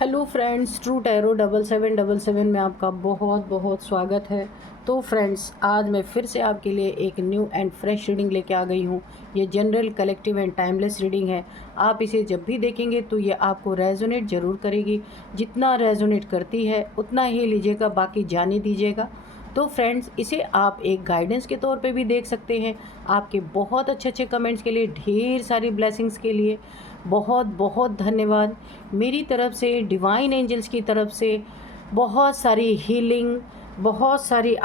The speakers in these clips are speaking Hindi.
हेलो फ्रेंड्स, ट्रू टैरो 7777 में आपका बहुत बहुत स्वागत है। तो फ्रेंड्स, आज मैं फिर से आपके लिए एक न्यू एंड फ्रेश रीडिंग लेके आ गई हूँ। ये general, collective and timeless reading है। आप इसे जब भी देखेंगे तो ये आपको रेजोनेट ज़रूर करेगी। जितना रेजोनेट करती है उतना ही लीजिएगा, बाकी जाने दीजिएगा। तो फ्रेंड्स, इसे आप एक गाइडेंस के तौर पे भी देख सकते हैं। आपके बहुत अच्छे अच्छे कमेंट्स के लिए, ढेर सारी ब्लेसिंग्स के लिए बहुत बहुत धन्यवाद। मेरी तरफ से, डिवाइन एंजल्स की तरफ से बहुत सारी हीलिंग, बहुत सारी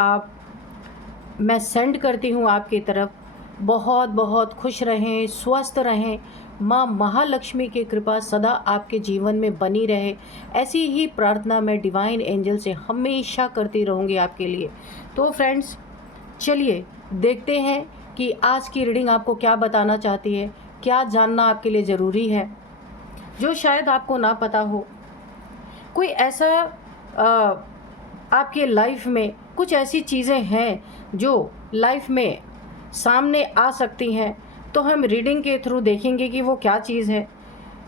मैं सेंड करती हूँ आपकी तरफ। बहुत बहुत खुश रहें, स्वस्थ रहें। माँ महालक्ष्मी की कृपा सदा आपके जीवन में बनी रहे, ऐसी ही प्रार्थना मैं डिवाइन एंजल से हमेशा करती रहूँगी आपके लिए। तो फ्रेंड्स, चलिए देखते हैं कि आज की रीडिंग आपको क्या बताना चाहती है, क्या जानना आपके लिए ज़रूरी है जो शायद आपको ना पता हो। कोई ऐसा आपके लाइफ में कुछ ऐसी चीज़ें हैं जो लाइफ में सामने आ सकती हैं, तो हम रीडिंग के थ्रू देखेंगे कि वो क्या चीज़ है।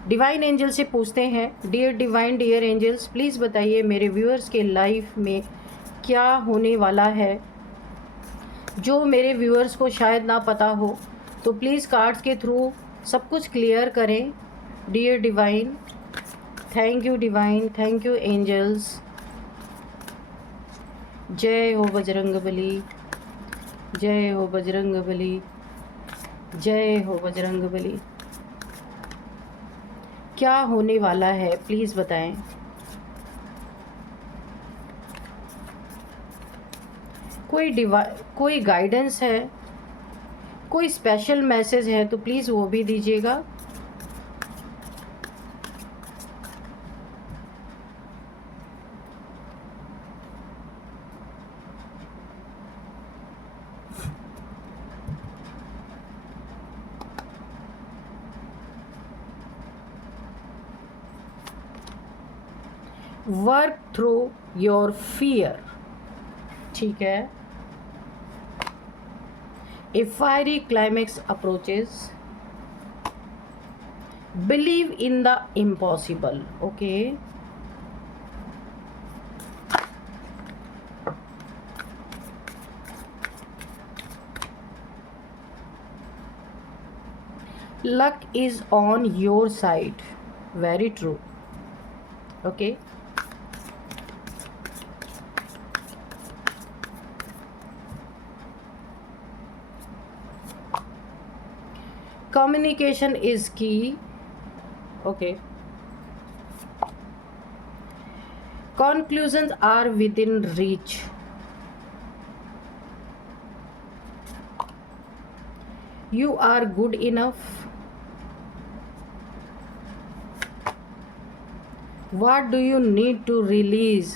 डिवाइन एंजल से पूछते हैं, dear divine, dear angels, please बताइए मेरे व्यूअर्स के लाइफ में क्या होने वाला है जो मेरे व्यूअर्स को शायद ना पता हो। तो प्लीज़ कार्ड्स के थ्रू सब कुछ क्लियर करें। Dear divine, thank you divine, thank you angels. जय हो बजरंगबली, जय हो बजरंगबली, जय हो बजरंगबली। क्या होने वाला है प्लीज़ बताएं। कोई गाइडेंस है, कोई स्पेशल मैसेज है तो प्लीज़ वो भी दीजिएगा। वर्क थ्रू योर फियर, ठीक है। A fiery climax approaches, believe in the impossible, okay. luck is on your side, very true, okay. Communication is key, okay. Conclusions are within reach. You are good enough. What do you need to release?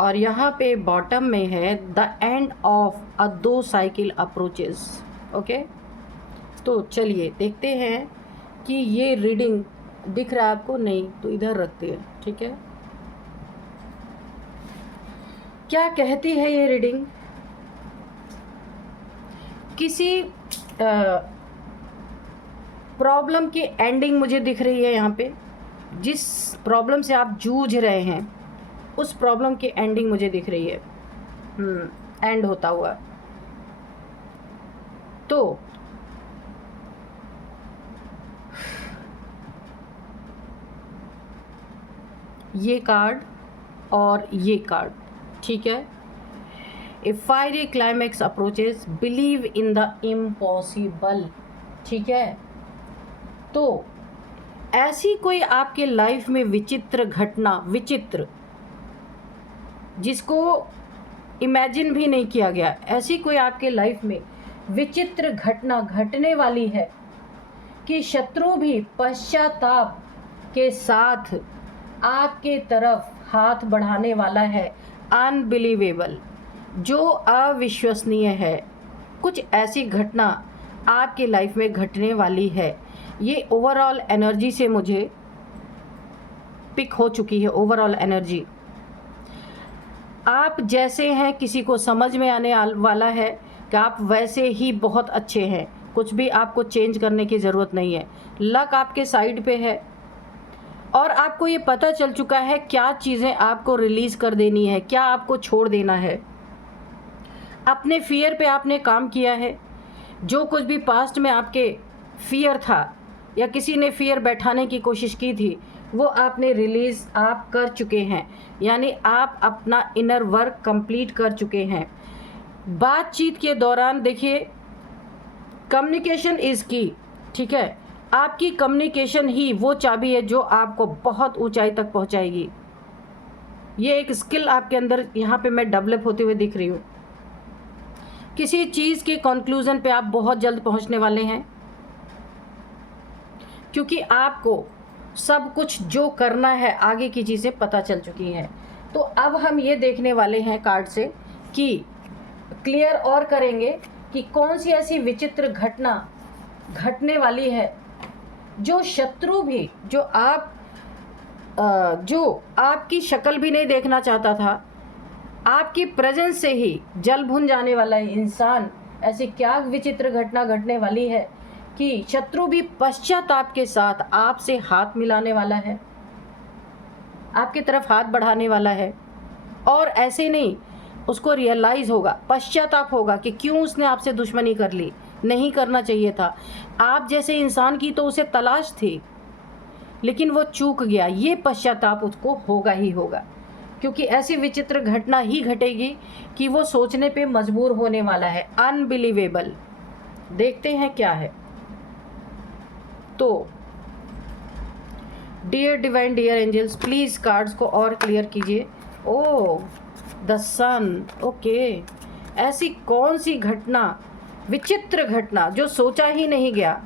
और यहाँ पे बॉटम में है the end of a 2 cycle approaches, okay. तो चलिए देखते हैं कि ये रीडिंग दिख रहा है आपको, नहीं तो इधर रखते हैं, ठीक है। क्या कहती है ये रीडिंग? किसी प्रॉब्लम की एंडिंग मुझे दिख रही है यहाँ पे। जिस प्रॉब्लम से आप जूझ रहे हैं उस प्रॉब्लम की एंडिंग मुझे दिख रही है, एंड होता हुआ। तो ये कार्ड और ये कार्ड, ठीक है। A fiery climax approaches, believe in the impossible, ठीक है। तो ऐसी कोई आपके लाइफ में विचित्र घटना, विचित्र जिसको इमेजिन भी नहीं किया गया, ऐसी कोई आपके लाइफ में विचित्र घटना घटने वाली है कि शत्रु भी पश्चाताप के साथ आपके तरफ हाथ बढ़ाने वाला है। अनबिलीवेबल, जो अविश्वसनीय है, कुछ ऐसी घटना आपके लाइफ में घटने वाली है। ये ओवरऑल एनर्जी से मुझे पिक हो चुकी है। ओवरऑल एनर्जी आप जैसे हैं, किसी को समझ में आने वाला है कि आप वैसे ही बहुत अच्छे हैं, कुछ भी आपको चेंज करने की ज़रूरत नहीं है। लक आपके साइड पे है और आपको ये पता चल चुका है क्या चीज़ें आपको रिलीज़ कर देनी है, क्या आपको छोड़ देना है। अपने फियर पे आपने काम किया है। जो कुछ भी पास्ट में आपके फियर था या किसी ने फियर बैठाने की कोशिश की थी, वो आपने रिलीज़ आप कर चुके हैं, यानी आप अपना इनर वर्क कंप्लीट कर चुके हैं। बातचीत के दौरान देखिए, कम्युनिकेशन इज़ की, ठीक है। आपकी कम्युनिकेशन ही वो चाबी है जो आपको बहुत ऊंचाई तक पहुंचाएगी। ये एक स्किल आपके अंदर यहाँ पे मैं डेवलप होते हुए दिख रही हूँ। किसी चीज़ के कंक्लूजन पे आप बहुत जल्द पहुंचने वाले हैं, क्योंकि आपको सब कुछ जो करना है आगे की चीज़ें पता चल चुकी हैं। तो अब हम ये देखने वाले हैं कार्ड से कि क्लियर और करेंगे कि कौन सी ऐसी विचित्र घटना घटने वाली है जो शत्रु भी, जो आपकी शक्ल भी नहीं देखना चाहता था, आपकी प्रेजेंस से ही जल भुन जाने वाला इंसान, ऐसी क्या विचित्र घटना घटने वाली है कि शत्रु भी पश्चाताप के साथ आपसे हाथ मिलाने वाला है, आपकी तरफ हाथ बढ़ाने वाला है। और ऐसे नहीं, उसको रियलाइज़ होगा, पश्चाताप होगा कि क्यों उसने आपसे दुश्मनी कर ली, नहीं करना चाहिए था। आप जैसे इंसान की तो उसे तलाश थी, लेकिन वो चूक गया। ये पश्चाताप उसको होगा ही होगा, क्योंकि ऐसी विचित्र घटना ही घटेगी कि वो सोचने पे मजबूर होने वाला है। अनबिलीवेबल। देखते हैं क्या है। तो dear divine, dear angels, please cards को और क्लियर कीजिए। ओह, द सन। ओके, ऐसी कौन सी घटना, विचित्र घटना जो सोचा ही नहीं गया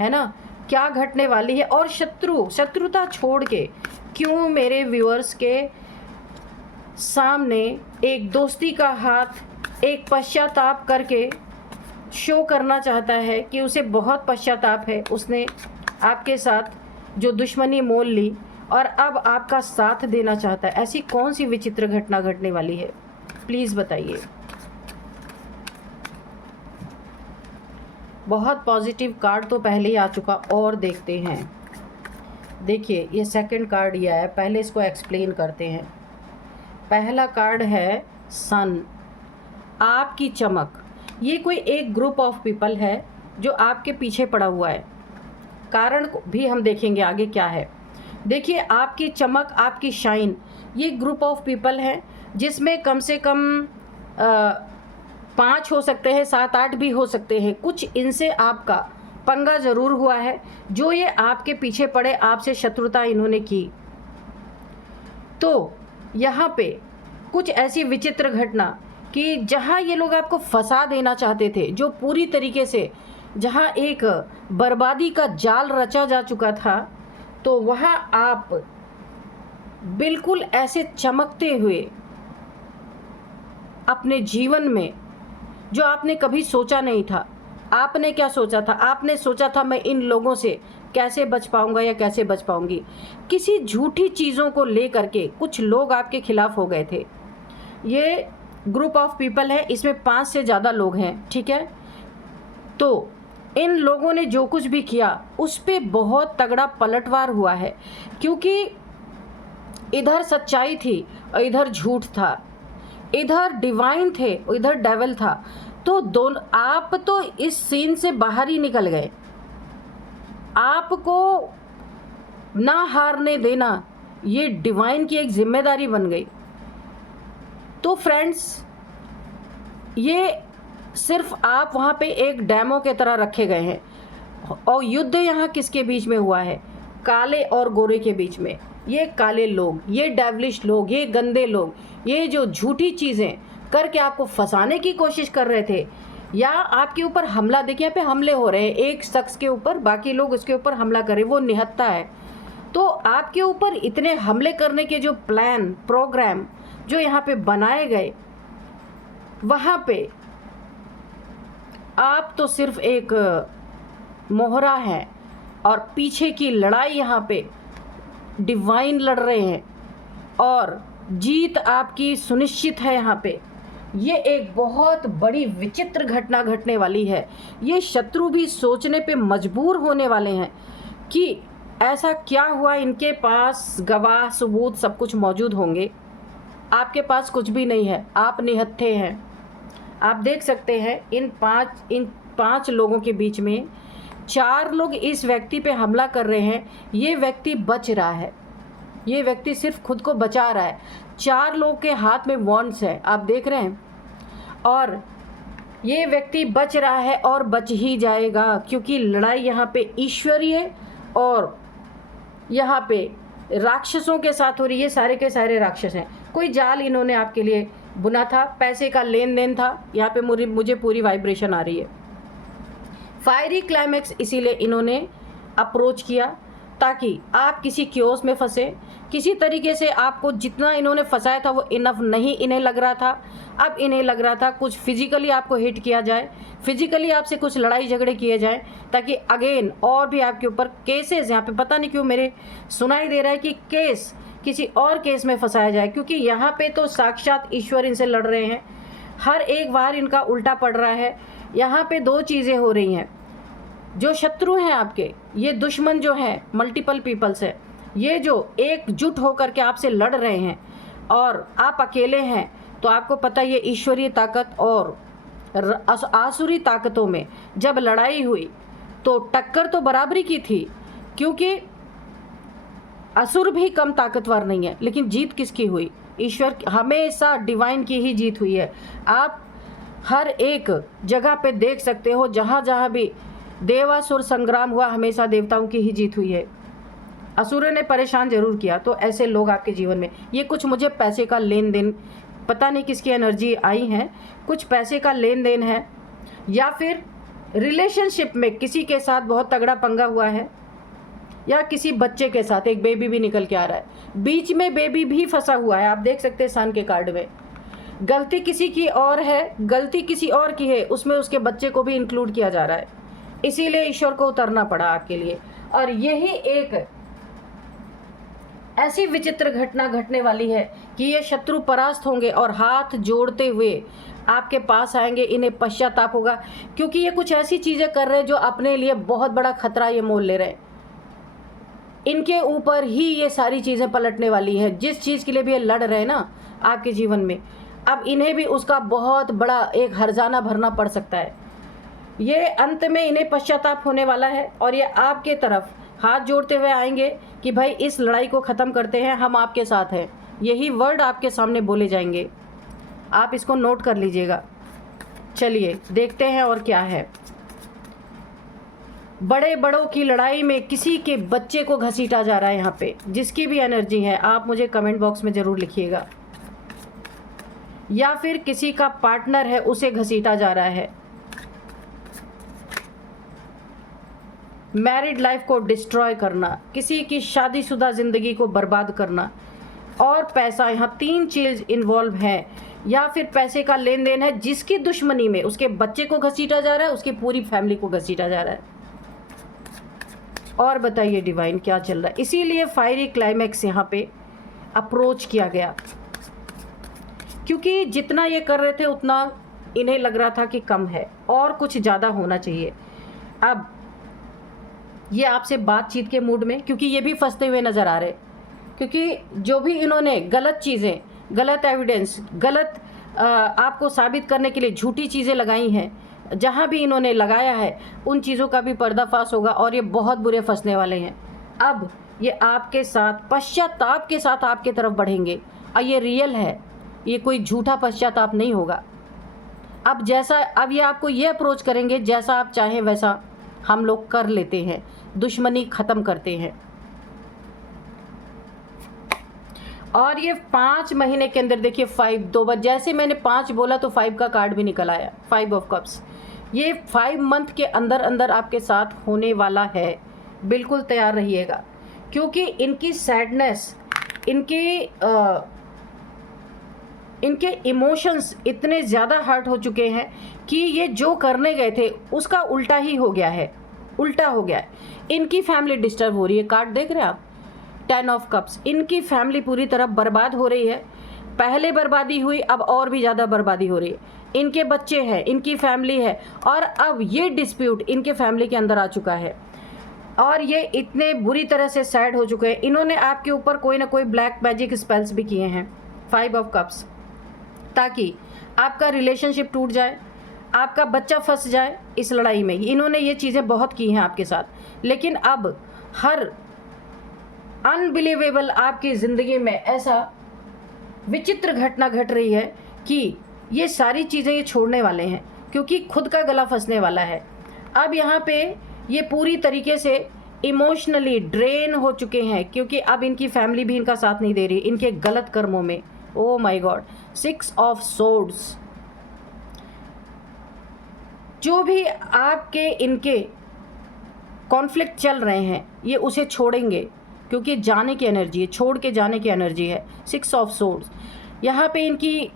है ना, क्या घटने वाली है। और शत्रुता छोड़ के क्यों मेरे व्यूअर्स के सामने एक दोस्ती का हाथ, एक पश्चाताप करके शो करना चाहता है कि उसे बहुत पश्चाताप है, उसने आपके साथ जो दुश्मनी मोल ली और अब आपका साथ देना चाहता है। ऐसी कौन सी विचित्र घटना घटने वाली है, प्लीज़ बताइए। बहुत पॉजिटिव कार्ड तो पहले ही आ चुका, और देखते हैं। देखिए, ये सेकंड कार्ड ये है, पहले इसको एक्सप्लेन करते हैं। पहला कार्ड है सन, आपकी चमक। ये कोई एक ग्रुप ऑफ पीपल है जो आपके पीछे पड़ा हुआ है। कारण भी हम देखेंगे आगे क्या है। देखिए, आपकी चमक, आपकी शाइन, ये ग्रुप ऑफ पीपल है जिसमें कम से कम 5 हो सकते हैं, 7-8 भी हो सकते हैं। कुछ इनसे आपका पंगा ज़रूर हुआ है, जो ये आपके पीछे पड़े, आपसे शत्रुता इन्होंने की। तो यहाँ पे कुछ ऐसी विचित्र घटना कि जहाँ ये लोग आपको फंसा देना चाहते थे, जो पूरी तरीके से, जहाँ एक बर्बादी का जाल रचा जा चुका था, तो वहाँ आप बिल्कुल ऐसे चमकते हुए अपने जीवन में, जो आपने कभी सोचा नहीं था। आपने क्या सोचा था? आपने सोचा था मैं इन लोगों से कैसे बच पाऊंगा या कैसे बच पाऊंगी। किसी झूठी चीज़ों को लेकर के कुछ लोग आपके खिलाफ हो गए थे। ये ग्रुप ऑफ पीपल है, इसमें 5 से ज़्यादा लोग हैं, ठीक है। तो इन लोगों ने जो कुछ भी किया उस पर बहुत तगड़ा पलटवार हुआ है, क्योंकि इधर सच्चाई थी और इधर झूठ था, इधर डिवाइन थे और इधर डेविल था। तो दोनों, आप तो इस सीन से बाहर ही निकल गए। आपको ना हारने देना ये डिवाइन की एक जिम्मेदारी बन गई। तो फ्रेंड्स, ये सिर्फ आप वहाँ पे एक डेमो के तरह रखे गए हैं, और युद्ध यहाँ किसके बीच में हुआ है? काले और गोरे के बीच में। ये काले लोग, ये डेविलिश लोग, ये गंदे लोग, ये जो झूठी चीज़ें करके आपको फंसाने की कोशिश कर रहे थे या आपके ऊपर हमला, देखिए यहाँ पे हमले हो रहे हैं, एक शख्स के ऊपर बाकी लोग उसके ऊपर हमला करें, वो निहत्था है। तो आपके ऊपर इतने हमले करने के जो प्लान, प्रोग्राम जो यहाँ पे बनाए गए, वहाँ पे आप तो सिर्फ एक मोहरा हैं और पीछे की लड़ाई यहाँ पे डिवाइन लड़ रहे हैं और जीत आपकी सुनिश्चित है यहाँ पे। ये एक बहुत बड़ी विचित्र घटना घटने वाली है। ये शत्रु भी सोचने पे मजबूर होने वाले हैं कि ऐसा क्या हुआ। इनके पास गवाह सबूत सब कुछ मौजूद होंगे, आपके पास कुछ भी नहीं है, आप निहत्थे हैं। आप देख सकते हैं इन पांच लोगों के बीच में 4 लोग इस व्यक्ति पे हमला कर रहे हैं। ये व्यक्ति बच रहा है, ये व्यक्ति सिर्फ खुद को बचा रहा है। 4 लोगों के हाथ में वॉन्ड्स है, आप देख रहे हैं, और ये व्यक्ति बच रहा है और बच ही जाएगा, क्योंकि लड़ाई यहाँ पे ईश्वरीय और यहाँ पे राक्षसों के साथ हो रही है। सारे के सारे राक्षस हैं। कोई जाल इन्होंने आपके लिए बुना था, पैसे का लेन देन था। यहाँ पे मुझे पूरी वाइब्रेशन आ रही है। फायरी क्लाइमैक्स इसीलिए इन्होंने अप्रोच किया ताकि आप किसी क्योस में फंसे। किसी तरीके से आपको जितना इन्होंने फंसाया था वो इनफ नहीं इन्हें लग रहा था। अब इन्हें लग रहा था कुछ फिजिकली आपको हिट किया जाए, फिजिकली आपसे कुछ लड़ाई झगड़े किए जाएं, ताकि अगेन और भी आपके ऊपर केसेस, यहाँ पे पता नहीं क्यों मेरे सुनाई दे रहा है कि केस किसी और केस में फंसाया जाए, क्योंकि यहाँ पे तो साक्षात ईश्वर इनसे लड़ रहे हैं। हर एक बार इनका उल्टा पड़ रहा है। यहाँ पे 2 चीज़ें हो रही हैं। जो शत्रु हैं आपके, ये दुश्मन जो हैं मल्टीपल पीपल्स है, ये जो एकजुट होकर के आपसे लड़ रहे हैं और आप अकेले हैं, तो आपको पता है ये ईश्वरीय ताकत और आसुरी ताकतों में जब लड़ाई हुई तो टक्कर तो बराबरी की थी, क्योंकि असुर भी कम ताकतवर नहीं है। लेकिन जीत किसकी हुई? ईश्वर, हमेशा डिवाइन की ही जीत हुई है। आप हर एक जगह पे देख सकते हो, जहाँ जहाँ भी देवासुर संग्राम हुआ हमेशा देवताओं की ही जीत हुई है। असुरों ने परेशान जरूर किया। तो ऐसे लोग आपके जीवन में, ये कुछ मुझे पैसे का लेन देन, पता नहीं किसकी एनर्जी आई है, कुछ पैसे का लेन देन है, या फिर रिलेशनशिप में किसी के साथ बहुत तगड़ा पंगा हुआ है, या किसी बच्चे के साथ एक बेबी भी निकल के आ रहा है, बीच में बेबी भी फंसा हुआ है। आप देख सकते हैं सन के कार्ड में। गलती किसी की और है, गलती किसी और की है, उसमें उसके बच्चे को भी इंक्लूड किया जा रहा है। इसीलिए ईश्वर को उतरना पड़ा आपके लिए। और यही एक ऐसी विचित्र घटना घटने वाली है कि ये शत्रु परास्त होंगे और हाथ जोड़ते हुए आपके पास आएंगे। इन्हें पश्चाताप होगा, क्योंकि ये कुछ ऐसी चीज़ें कर रहे हैं जो अपने लिए बहुत बड़ा खतरा ये मोल ले रहे हैं। इनके ऊपर ही ये सारी चीज़ें पलटने वाली है। जिस चीज़ के लिए भी ये लड़ रहे हैं ना आपके जीवन में, अब इन्हें भी उसका बहुत बड़ा एक हर्जाना भरना पड़ सकता है। ये अंत में इन्हें पश्चाताप होने वाला है और ये आपके तरफ हाथ जोड़ते हुए आएंगे कि भाई इस लड़ाई को ख़त्म करते हैं, हम आपके साथ हैं। यही वर्ड आपके सामने बोले जाएंगे, आप इसको नोट कर लीजिएगा। चलिए देखते हैं और क्या है। बड़े बड़ों की लड़ाई में किसी के बच्चे को घसीटा जा रहा है। यहाँ पे जिसकी भी एनर्जी है आप मुझे कमेंट बॉक्स में ज़रूर लिखिएगा। या फिर किसी का पार्टनर है उसे घसीटा जा रहा है। मैरिड लाइफ को डिस्ट्रॉय करना, किसी की शादीशुदा ज़िंदगी को बर्बाद करना, और पैसा, यहाँ 3 चीज़ इन्वॉल्व है। या फिर पैसे का लेन देन है, जिसकी दुश्मनी में उसके बच्चे को घसीटा जा रहा है, उसकी पूरी फैमिली को घसीटा जा रहा है। और बताइए डिवाइन क्या चल रहा है? इसीलिए फायरी क्लाइमैक्स यहाँ पे अप्रोच किया गया, क्योंकि जितना ये कर रहे थे उतना इन्हें लग रहा था कि कम है और कुछ ज़्यादा होना चाहिए। अब ये आपसे बातचीत के मूड में, क्योंकि ये भी फंसते हुए नज़र आ रहे, क्योंकि जो भी इन्होंने गलत चीज़ें, गलत एविडेंस, गलत आपको साबित करने के लिए झूठी चीज़ें लगाई हैं, जहाँ भी इन्होंने लगाया है उन चीज़ों का भी पर्दाफाश होगा और ये बहुत बुरे फंसने वाले हैं। अब ये आपके साथ पश्चाताप के साथ आपके तरफ बढ़ेंगे और ये रियल है, ये कोई झूठा पश्चाताप नहीं होगा। अब ये आपको ये अप्रोच करेंगे, जैसा आप चाहें वैसा हम लोग कर लेते हैं, दुश्मनी ख़त्म करते हैं। और ये 5 महीने के अंदर देखिए 5 2 बार, जैसे मैंने 5 बोला तो 5 का कार्ड भी निकल आया, 5 ऑफ कप्स। ये 5 मंथ के अंदर अंदर आपके साथ होने वाला है। बिल्कुल तैयार रहिएगा, क्योंकि इनकी सैडनेस, इनके इमोशंस इतने ज़्यादा हर्ट हो चुके हैं कि ये जो करने गए थे उसका उल्टा ही हो गया है, उल्टा हो गया है। इनकी फैमिली डिस्टर्ब हो रही है। कार्ड देख रहे हैं आप, 10 ऑफ कप्स। इनकी फैमिली पूरी तरह बर्बाद हो रही है। पहले बर्बादी हुई, अब और भी ज़्यादा बर्बादी हो रही है। इनके बच्चे हैं, इनकी फैमिली है, और अब ये डिस्प्यूट इनके फैमिली के अंदर आ चुका है और ये इतने बुरी तरह से सैड हो चुके हैं। इन्होंने आपके ऊपर कोई ना कोई ब्लैक मैजिक स्पेल्स भी किए हैं, 5 ऑफ कप्स, ताकि आपका रिलेशनशिप टूट जाए, आपका बच्चा फंस जाए इस लड़ाई में। इन्होंने ये चीज़ें बहुत की हैं आपके साथ, लेकिन अब हर अनबिलीवेबल आपकी ज़िंदगी में ऐसा विचित्र घटना घट रही है कि ये सारी चीज़ें ये छोड़ने वाले हैं, क्योंकि खुद का गला फंसने वाला है। अब यहाँ पे ये पूरी तरीके से इमोशनली ड्रेन हो चुके हैं, क्योंकि अब इनकी फैमिली भी इनका साथ नहीं दे रही इनके गलत कर्मों में। Oh my God, 6 of swords. जो भी आपके इनके कॉन्फ्लिक्ट चल रहे हैं ये उसे छोड़ेंगे, क्योंकि जाने की एनर्जी है, छोड़ के जाने की एनर्जी है। 6 ऑफ सोर्ड्स। यहाँ पे इनकी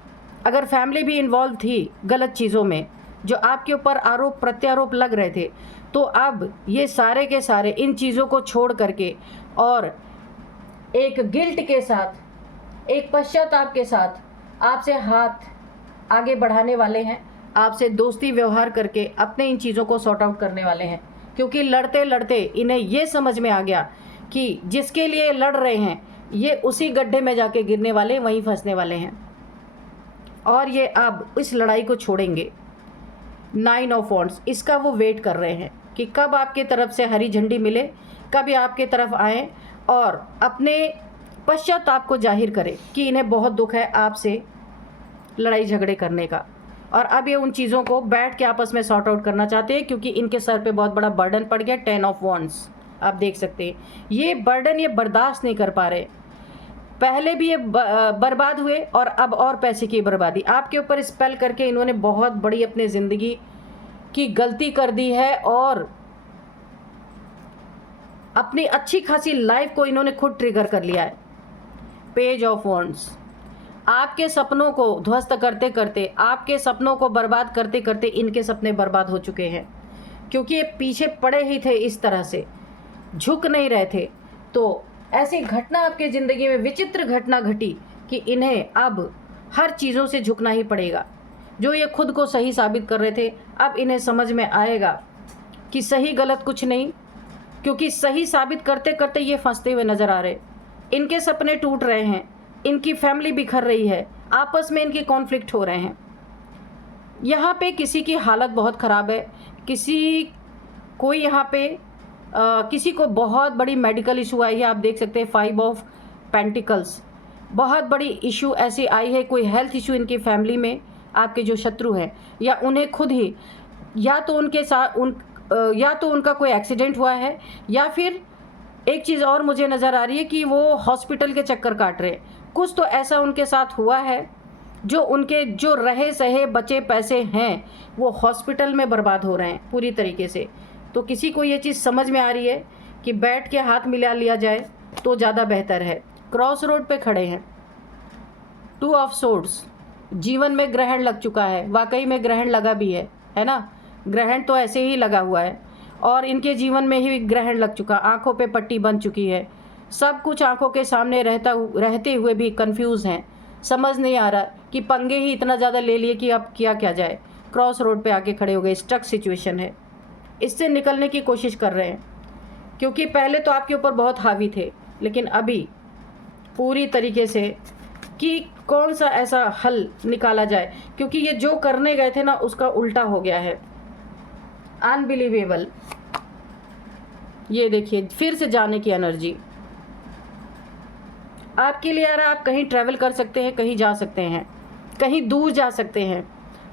अगर फैमिली भी इन्वॉल्व थी गलत चीज़ों में, जो आपके ऊपर आरोप प्रत्यारोप लग रहे थे, तो अब ये सारे के सारे इन चीज़ों को छोड़ करके और एक गिल्ट के साथ, एक पश्चाताप के साथ आपसे हाथ आगे बढ़ाने वाले हैं, आपसे दोस्ती व्यवहार करके अपने इन चीज़ों को सॉर्ट आउट करने वाले हैं। क्योंकि लड़ते लड़ते इन्हें ये समझ में आ गया कि जिसके लिए लड़ रहे हैं ये उसी गड्ढे में जाके गिरने वाले, वहीं फंसने वाले हैं, और ये अब इस लड़ाई को छोड़ेंगे। 9 ऑफ वॉन्ड्स, इसका वो वेट कर रहे हैं कि कब आपके तरफ से हरी झंडी मिले, कब ये आपके तरफ आए और अपने पश्चाताप को जाहिर करें कि इन्हें बहुत दुख है आपसे लड़ाई झगड़े करने का। और अब ये उन चीज़ों को बैठ के आपस में सॉर्ट आउट करना चाहते हैं, क्योंकि इनके सर पे बहुत बड़ा बर्डन पड़ गया। 10 ऑफ वॉन्ड्स, आप देख सकते हैं ये बर्डन ये बर्दाश्त नहीं कर पा रहे। पहले भी ये बर्बाद हुए और अब और पैसे की बर्बादी आपके ऊपर स्पेल करके इन्होंने बहुत बड़ी अपनी ज़िंदगी की गलती कर दी है, और अपनी अच्छी खासी लाइफ को इन्होंने खुद ट्रिगर कर लिया है। पेज ऑफ वॉन्ड्स, आपके सपनों को ध्वस्त करते करते, आपके सपनों को बर्बाद करते करते इनके सपने बर्बाद हो चुके हैं, क्योंकि ये पीछे पड़े ही थे, इस तरह से झुक नहीं रहे थे। तो ऐसी घटना आपके ज़िंदगी में विचित्र घटना घटी कि इन्हें अब हर चीज़ों से झुकना ही पड़ेगा। जो ये खुद को सही साबित कर रहे थे, अब इन्हें समझ में आएगा कि सही गलत कुछ नहीं, क्योंकि सही साबित करते करते ये फंसते हुए नज़र आ रहे। इनके सपने टूट रहे हैं, इनकी फैमिली बिखर रही है, आपस में इनके कॉन्फ्लिक्ट हो रहे हैं। यहाँ पे किसी की हालत बहुत ख़राब है, कोई यहाँ पे किसी को बहुत बड़ी मेडिकल इशू आई है। आप देख सकते हैं 5 ऑफ पेंटिकल्स, बहुत बड़ी इशू ऐसी आई है, कोई हेल्थ इशू इनकी फैमिली में। आपके जो शत्रु हैं या उन्हें खुद ही या तो उनके साथ या तो उनका कोई एक्सीडेंट हुआ है, या फिर एक चीज़ और मुझे नज़र आ रही है कि वो हॉस्पिटल के चक्कर काट रहे हैं। कुछ तो ऐसा उनके साथ हुआ है जो उनके जो रहे सहे बचे पैसे हैं वो हॉस्पिटल में बर्बाद हो रहे हैं पूरी तरीके से। तो किसी को ये चीज़ समझ में आ रही है कि बैठ के हाथ मिला लिया जाए तो ज़्यादा बेहतर है। क्रॉस रोड पे खड़े हैं। 2 ऑफ सोर्ड्स, जीवन में ग्रहण लग चुका है, वाकई में ग्रहण लगा भी है ना। ग्रहण तो ऐसे ही लगा हुआ है और इनके जीवन में ही ग्रहण लग चुका, आंखों पे पट्टी बन चुकी है, सब कुछ आंखों के सामने रहते हुए भी कंफ्यूज हैं, समझ नहीं आ रहा कि पंगे ही इतना ज़्यादा ले लिए कि अब किया क्या जाए। क्रॉस रोड पे आके खड़े हो गए, स्टक सिचुएशन है, इससे निकलने की कोशिश कर रहे हैं, क्योंकि पहले तो आपके ऊपर बहुत हावी थे, लेकिन अभी पूरी तरीके से कि कौन सा ऐसा हल निकाला जाए, क्योंकि ये जो करने गए थे ना उसका उल्टा हो गया है। अनबिलीवेबल। ये देखिए फिर से जाने की एनर्जी आपके लिए आ रहा है। आप कहीं ट्रैवल कर सकते हैं, कहीं जा सकते हैं, कहीं दूर जा सकते हैं,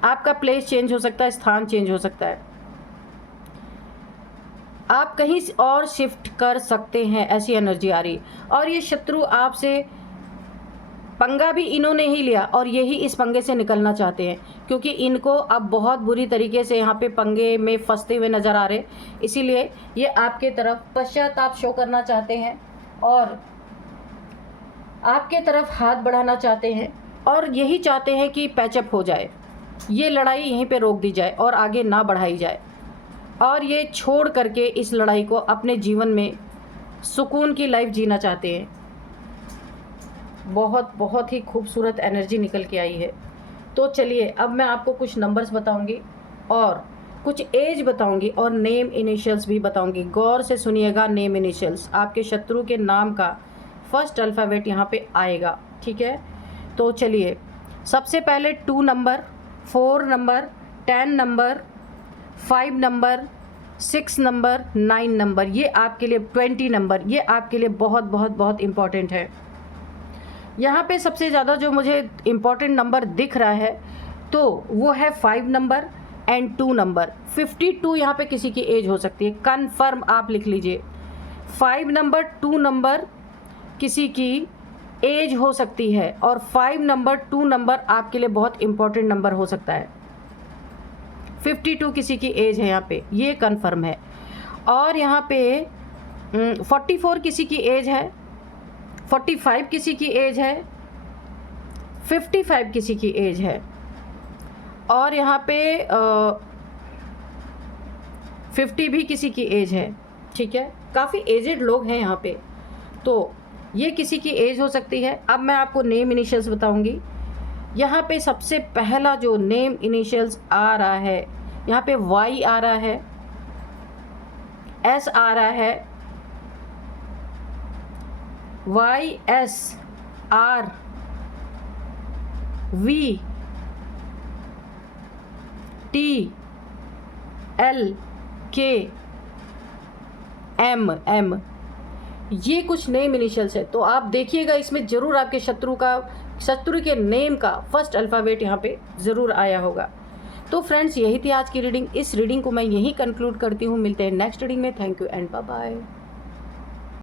आपका प्लेस चेंज हो सकता है, स्थान चेंज हो सकता है, आप कहीं और शिफ्ट कर सकते हैं, ऐसी एनर्जी आ रही। और ये शत्रु आपसे पंगा भी इन्होंने ही लिया और यही इस पंगे से निकलना चाहते हैं, क्योंकि इनको अब बहुत बुरी तरीके से यहाँ पे पंगे में फंसते हुए नज़र आ रहे, इसीलिए ये आपके तरफ पश्चाताप शो करना चाहते हैं और आपके तरफ हाथ बढ़ाना चाहते हैं, और यही चाहते हैं कि पैचअप हो जाए, ये लड़ाई यहीं पे रोक दी जाए और आगे ना बढ़ाई जाए, और ये छोड़ करके इस लड़ाई को अपने जीवन में सुकून की लाइफ जीना चाहते हैं। बहुत बहुत ही खूबसूरत एनर्जी निकल के आई है। तो चलिए अब मैं आपको कुछ नंबर्स बताऊंगी और कुछ एज बताऊंगी और नेम इनिशियल्स भी बताऊंगी। गौर से सुनिएगा, नेम इनिशियल्स आपके शत्रु के नाम का फर्स्ट अल्फ़ाबेट यहाँ पे आएगा, ठीक है। तो चलिए सबसे पहले 2 number, 4 number, 10 number, 5 number, 6 number, 9 number, ये आपके लिए 20 नंबर, ये आपके लिए बहुत बहुत बहुत इम्पॉर्टेंट है। यहाँ पे सबसे ज़्यादा जो मुझे इम्पॉर्टेंट नंबर दिख रहा है तो वो है 5 नंबर एंड 2 नंबर। 52 यहाँ पे किसी की एज हो सकती है, कन्फर्म आप लिख लीजिए। 5 नंबर, 2 नंबर किसी की एज हो सकती है और 5 नंबर, 2 नंबर आपके लिए बहुत इम्पॉर्टेंट नंबर हो सकता है। 52 किसी की एज है यहाँ पे, ये कन्फर्म है। और यहाँ पे 44 किसी की एज है, 45 किसी की एज है, 55 किसी की एज है और यहाँ पे 50 भी किसी की एज है, ठीक है। काफ़ी एजेड लोग हैं यहाँ पे, तो ये किसी की एज हो सकती है। अब मैं आपको नेम इनिशियल्स बताऊंगी। यहाँ पे सबसे पहला जो नेम इनिशियल्स आ रहा है, यहाँ पे वाई आ रहा है, एस आ रहा है, Y S R V T L K M M, ये कुछ नेम इनिशियल्स है। तो आप देखिएगा इसमें ज़रूर आपके शत्रु के नेम का फर्स्ट अल्फ़ाबेट यहाँ पे ज़रूर आया होगा। तो फ्रेंड्स यही थी आज की रीडिंग। इस रीडिंग को मैं यहीं कंक्लूड करती हूँ। मिलते हैं नेक्स्ट रीडिंग में। Thank you and bye bye.